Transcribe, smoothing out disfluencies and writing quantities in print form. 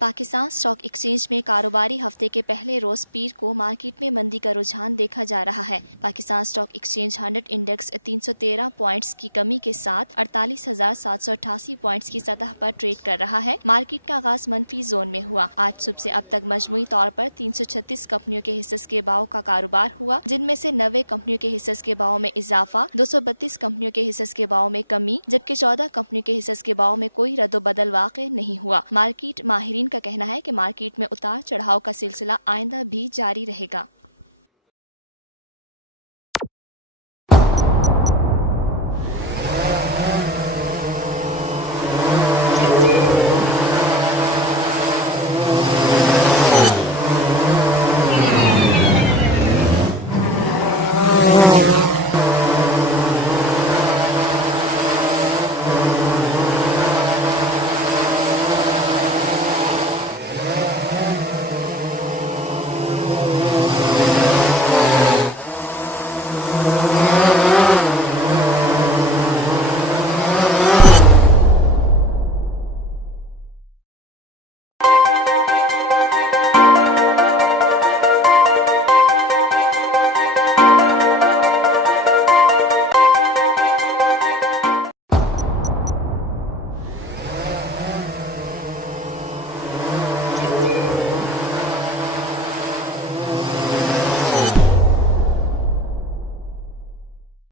Pakistan stock exchange में कारोबारी हफ्ते के पहले रोज पीर को मार्केट में मंदी का रुझान देखा जा रहा है। Pakistan stock exchange 100 index 313 points की कमी के साथ 48,788 पॉइंट्स की सतह पर ट्रेड कर रहा है। मार्केट का आगाज मंफी जोन में हुआ। आज सुबह से अब तक मजमूई तौर पर 336 कंपनियों के हिस्से के भाव का कारोबार हुआ, जिनमें से 90 कंपनियों के हिस्से के भाव में इजाफा, 232 कंपनियों के हिस्से के भाव में कमी, जबकि 14 कंपनियों के हिस्से के भाव में कोई रद्दोबदल वाक़ नहीं हुआ। मार्केट माहिरीन का कहना है कि मार्केट में उतार चढ़ाव का सिलसिला आइंदा भी जारी रहेगा।